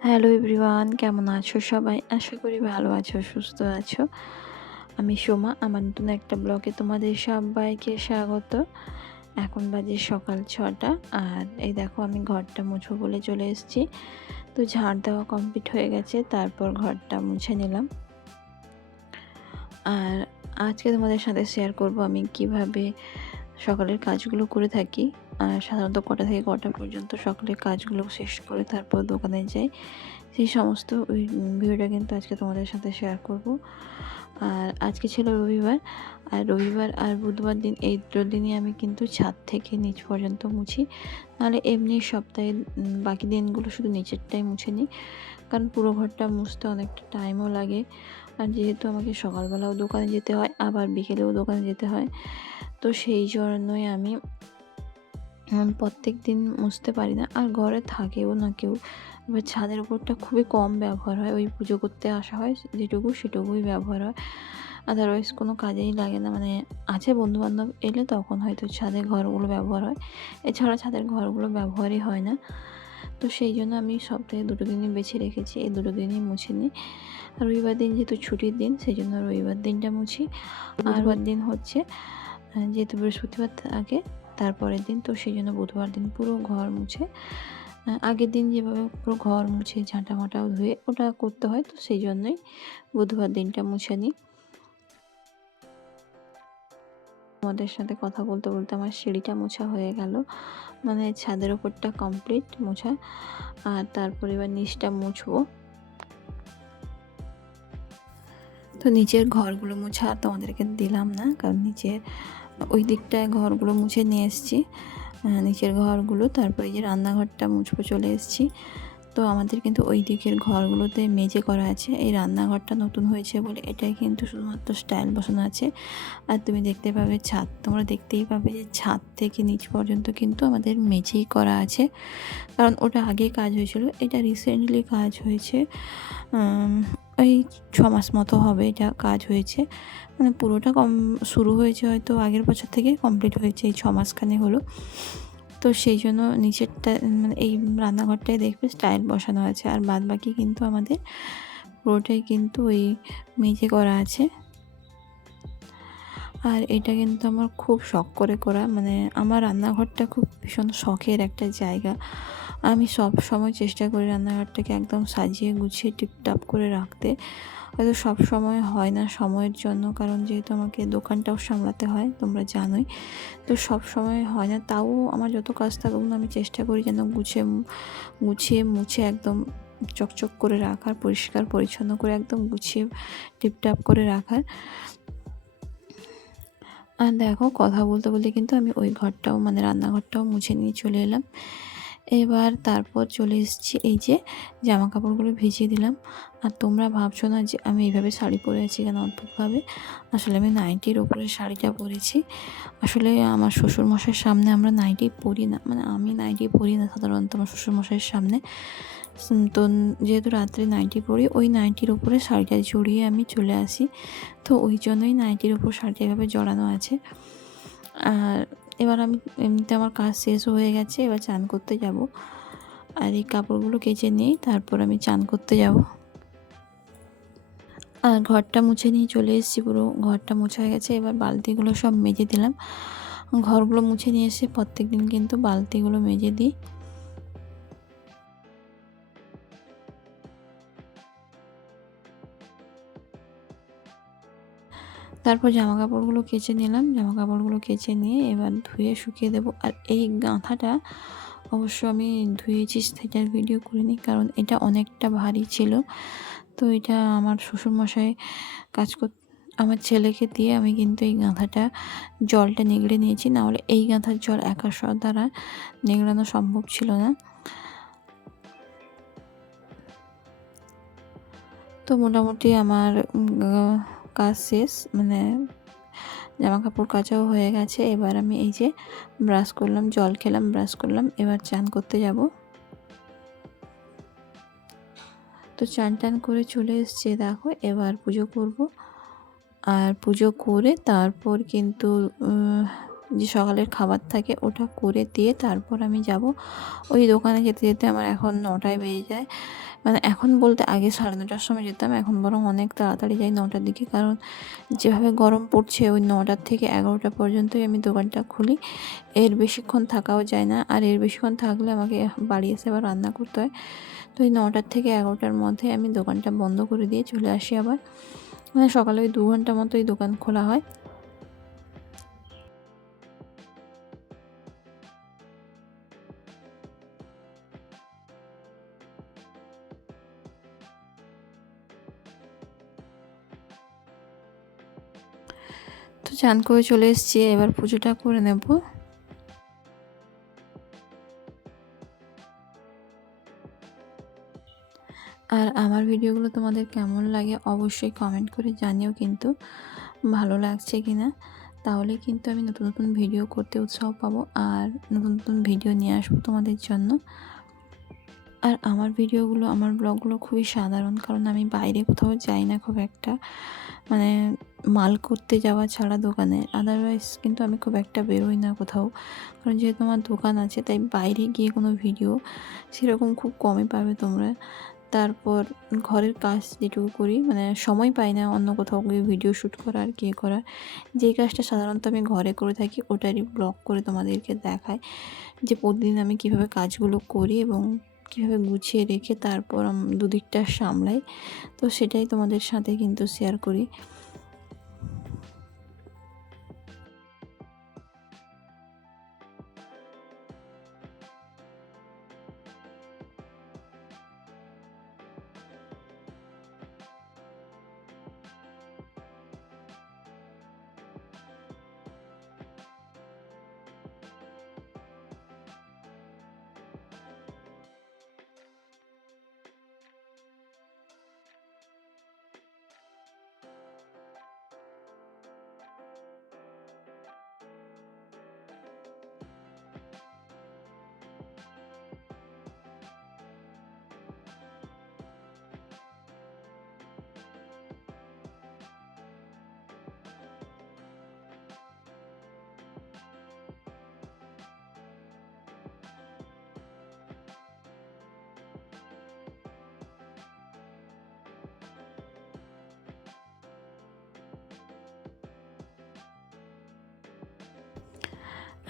Hello everyone, কেমন আছো সবাই? আশা করি ভালো আছো, সুস্থ আছো। আমি সোমা, আমার নতুন একটা ব্লগে তোমাদের সবাইকে স্বাগত। এখন বাজে সকাল 6টা, আর এই দেখো আমি ঘরটা মুছবো বলে চলে এসেছি। তো ঝাড় দেওয়া কমপ্লিট হয়ে গেছে, তারপর ঘরটা মুছে নিলাম। আর আজকে তোমাদের সাথে শেয়ার করব আমি কিভাবে সকালের কাজগুলো করে থাকি। আর সাধারণত কটা থেকে কটা পর্যন্ত সকালের কাজগুলো শেষ করে তারপর দোকানে যাই, সেই সমস্ত ওই ভিডিওটা কিন্তু আজকে তোমাদের সাথে শেয়ার করব। আর আজকে ছিল রবিবার, আর রবিবার আর বুধবার দিন, এই দুটো দিনই আমি কিন্তু ছাদ থেকে নিচ পর্যন্ত মুছি। নাহলে এমনি সপ্তাহে বাকি দিনগুলো শুধু নিচেরটাই মুছে নিই, কারণ পুরো ঘরটা মুছতে অনেকটা টাইমও লাগে। আর যেহেতু আমাকে সকালবেলাও দোকানে যেতে হয়, আবার বিকেলেও দোকানে যেতে হয়, তো সেই জন্যই আমি প্রত্যেক দিন মুছতে পারি না, আর ঘরে থাকেও না কেউ। এবার ছাদের উপরটা খুবই কম ব্যবহার হয়, ওই পুজো করতে আসা হয় যেটুকু সেটুকুই ব্যবহার হয়, আদারওয়াইজ কোনো কাজেই লাগে না। মানে আছে বন্ধুবান্ধব এলে তখন হয়তো ছাদের ঘরগুলো ব্যবহার হয়, এছাড়া ছাদের ঘরগুলো ব্যবহারই হয় না। তো সেই জন্য আমি সপ্তাহে দুটো দিনই বেছে রেখেছি, এই দুটো দিনই মুছে নিই। আর রবিবার দিন যেহেতু ছুটির দিন, সেই জন্য রবিবার দিনটা মুছি। আর বুধবার দিন হচ্ছে যেহেতু বৃহস্পতিবার থাকে তারপরের দিন, তো সেই জন্য বুধবার দিন পুরো ঘর মুছে, আগের দিন যেভাবে পুরো ঘর মুছে ঝাঁটা মাটাও ধুয়ে ওটা করতে হয়, তো সেই জন্যই বুধবার দিনটা মুছে নিই। তোমাদের সাথে কথা বলতে বলতে আমার সিঁড়িটা মোছা হয়ে গেল, মানে ছাদের ওপরটা কমপ্লিট মোছা। আর তারপর এবার নিচটা মুছবো। তো নিচের ঘরগুলো মোছা তোমাদেরকে দিলাম না, কারণ নিচের ওই দিকটায় ঘরগুলো মুছে নিয়ে এসেছি, নিচের ঘরগুলো। তারপরে যে রান্নাঘরটা মুছবো চলে এসেছি। তো আমাদের কিন্তু ওই দিকের ঘরগুলোতে মেঝে করা আছে, এই রান্নাঘরটা নতুন হয়েছে বলে এটাই কিন্তু শুধুমাত্র স্টাইল বসানো আছে। আর তুমি দেখতে পাবে ছাদ, তোমরা দেখতেই পাবে যে ছাদ থেকে নিচ পর্যন্ত কিন্তু আমাদের মেঝেই করা আছে, কারণ ওটা আগে কাজ হয়েছিল, এটা রিসেন্টলি কাজ হয়েছে। ওই 6 মাস মতো হবে এটা কাজ হয়েছে, মানে পুরোটা শুরু হয়েছে হয়তো আগের বছর থেকে, কমপ্লিট হয়েছে এই 6 মাসখানে হলো। তো সেই জন্য নিচেরটা মানে এই রান্নাঘরটায় দেখবে স্টাইল বসানো আছে, আর বাদ বাকি কিন্তু আমাদের পুরোটাই কিন্তু ওই মেঝে করা আছে। আর এটা কিন্তু আমার খুব শখ করে করা, মানে আমার রান্নাঘরটা খুব ভীষণ শখের একটা জায়গা। আমি সব সময় চেষ্টা করি রান্নাঘরটাকে একদম সাজিয়ে গুছিয়ে টিপটাপ করে রাখতে। হয়তো সব সময় হয় না সময়ের জন্য, কারণ যেহেতু আমাকে দোকানটাও সামলাতে হয় তোমরা জানোই, তো সব সময় হয় না। তাও আমার যত কাজ থাকুক না, আমি চেষ্টা করি যেন গুছিয়ে মুছে একদম চকচক করে রাখার, পরিষ্কার পরিচ্ছন্ন করে একদম গুছিয়ে টিপটাপ করে রাখার। আর দেখো কথা বলতে বলতে কিন্তু আমি ওই ঘরটাও মানে রান্নাঘরটাও মুছে নিয়ে চলে এলাম। এবার তারপর চলে এসেছি, এই যে জামা কাপড়গুলো ভিজিয়ে দিলাম। আর তোমরা ভাবছো না যে আমি এইভাবে শাড়ি পরে আছি কেন অদ্ভুতভাবে, আসলে আমি নাইটির ওপরে শাড়িটা পরেছি। আসলে আমার শ্বশুরমশাইয়ের সামনে আমরা নাইটি পরি না, মানে আমি নাইটি পরি না সাধারণত আমার শ্বশুরমশাইয়ের সামনে। তো যেহেতু রাত্রে নাইটি পরি, ওই নাইটির ওপরে শাড়িটা জড়িয়ে আমি চলে আসি, তো ওই জন্যই নাইটির ওপর শাড়িটা এভাবে জড়ানো আছে। আর এবার আমি এমনিতে আমার কাজ শেষ হয়ে গেছে, এবার চান করতে যাব। আর এই কাপড়গুলো কেচে নিয়েই তারপর আমি চান করতে যাব। আর ঘরটা মুছে নিয়ে চলে এসেছি, পুরো ঘরটা মোছা হয়ে গেছে। এবার বালতিগুলো সব মেজে দিলাম। ঘরগুলো মুছে নিয়ে এসে প্রত্যেক দিন কিন্তু বালতিগুলো মেজে দিই। তারপর জামা কাপড়গুলো কেচে নিলাম, জামা কাপড়গুলো কেচে নিয়ে এবার ধুয়ে শুকিয়ে দেবো। আর এই গাঁথাটা অবশ্য আমি ধুয়েছি, সেটার ভিডিও করিনি, কারণ এটা অনেকটা ভারী ছিল। তো এটা আমার শ্বশুরমশাই কাজ কর আমার ছেলেকে দিয়ে আমি কিন্তু এই গাঁথাটা জলটা নিগড়ে নিয়েছি, নাহলে এই গাঁথার জল একা দ্বারা নিগড়ানো সম্ভব ছিল না। তো মোটামুটি আমার কাজ শেষ, মানে জামা কাপড় কাচাও হয়ে গেছে। এবার আমি এই যে ব্রাশ করলাম, জল খেলাম, ব্রাশ করলাম, এবার চান করতে যাব। তো চান টান করে চলে এসছে, দেখো এবার পুজো করব। আর পুজো করে তারপর কিন্তু যে সকালের খাবার থাকে ওটা করে দিয়ে তারপর আমি যাব ওই দোকানে। যেতে যেতে আমার এখন 9টায় বেজে যায়। মানে এখন বলতে আগে 9:30টার সময় যেতাম, এখন বরং অনেক তাড়াতাড়ি যাই 9টার দিকে, কারণ যেভাবে গরম পড়ছে ওই 9টার থেকে 11টা পর্যন্তই আমি দোকানটা খুলি। এর বেশিক্ষণ থাকাও যায় না, আর এর বেশিক্ষণ থাকলে আমাকে বাড়ি এসে আবার রান্না করতে হয়। তো এই 9টার থেকে 11টার মধ্যে আমি দোকানটা বন্ধ করে দিয়ে চলে আসি আবার। মানে সকালে ওই 2 ঘন্টা মতো এই দোকান খোলা হয়। তো চান করে চলে এসেছি, এবার পুজোটা করে নেব। আর আমার ভিডিওগুলো তোমাদের কেমন লাগে অবশ্যই কমেন্ট করে জানিও কিন্তু, ভালো লাগছে কি না। তাহলে কিন্তু আমি নতুন নতুন ভিডিও করতে উৎসাহ পাবো, আর নতুন নতুন ভিডিও নিয়ে আসবো তোমাদের জন্য। আর আমার ভিডিওগুলো, আমার ব্লগগুলো খুবই সাধারণ, কারণ আমি বাইরে কোথাও যাই না খুব একটা, মানে মাল করতে যাওয়া ছাড়া দোকানে, আদারওয়াইজ কিন্তু আমি খুব একটা বেরোই না কোথাও। কারণ যেহেতু আমার দোকান আছে, তাই বাইরে গিয়ে কোনো ভিডিও সেরকম খুব কমই পাবে তোমরা। তারপর ঘরের কাজ যেটুকু করি, মানে সময় পাই না অন্য কোথাও গিয়ে ভিডিও শ্যুট করা আর কী করার। যেই কাজটা সাধারণত আমি ঘরে করে থাকি ওটারই ব্লগ করে তোমাদেরকে দেখাই, যে প্রতিদিন আমি কীভাবে কাজগুলো করি এবং কীভাবে গুছিয়ে রেখে তারপর দুদিকটা সামলাই। তো সেটাই তোমাদের সাথে কিন্তু শেয়ার করি।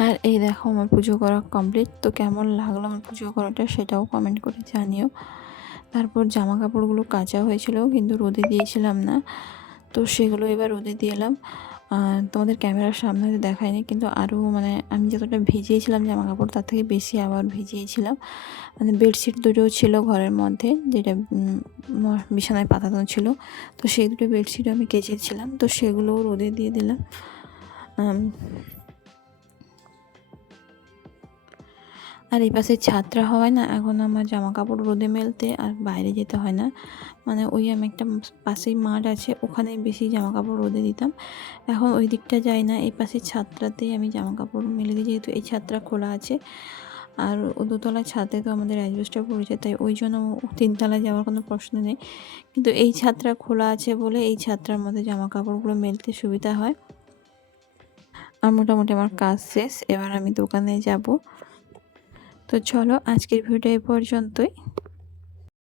আর এই দেখো আমার পুজো করা কমপ্লিট। তো কেমন লাগলো আমার পুজো করাটা সেটাও কমেন্ট করে জানিও। তারপর জামা কাপড়গুলো কাচা হয়েছিল কিন্তু রোদে দিয়েছিলাম না, তো সেগুলো এবার রোদে দিয়ে এলাম। তোমাদের ক্যামেরার সামনে হয়তো দেখায়নি, কিন্তু আরও মানে আমি যতটা ভিজিয়েছিলাম জামা কাপড় তার থেকে বেশি আবার ভিজিয়েছিলাম। মানে বেডশিট দুটো ছিল ঘরের মধ্যে, যেটা বিছানায় পাতানো ছিল, তো সেই দুটো বেডশিট আমি কেচেছিলাম, তো সেগুলোও রোদে দিয়ে দিলাম। আর এই পাশে ছাত্রা হয় না, এখন আমার জামা কাপড় রোদে মেলতে আর বাইরে যেতে হয় না। মানে ওই আমি একটা পাশেই মাঠ আছে, ওখানে বেশি জামা কাপড় রোদে দিতাম। এখন ওই দিকটা যাই না, এই পাশের ছাদটাতেই আমি জামা কাপড় মেলে দিই, যেহেতু এই ছাদটা খোলা আছে। আর ও দোতলা ছাদে তো আমাদের অ্যাসবেস্টস পড়েছে, তাই ওই জন্য 3তলায় যাওয়ার কোনো প্রশ্ন নেই। কিন্তু এই ছাদটা খোলা আছে বলে এই ছাদটার মধ্যে জামা কাপড়গুলো মেলতে সুবিধা হয়। আর মোটামুটি আমার কাজ শেষ, এবার আমি দোকানে যাব। তো চলো আজকের ভিডিও এই পর্যন্তই।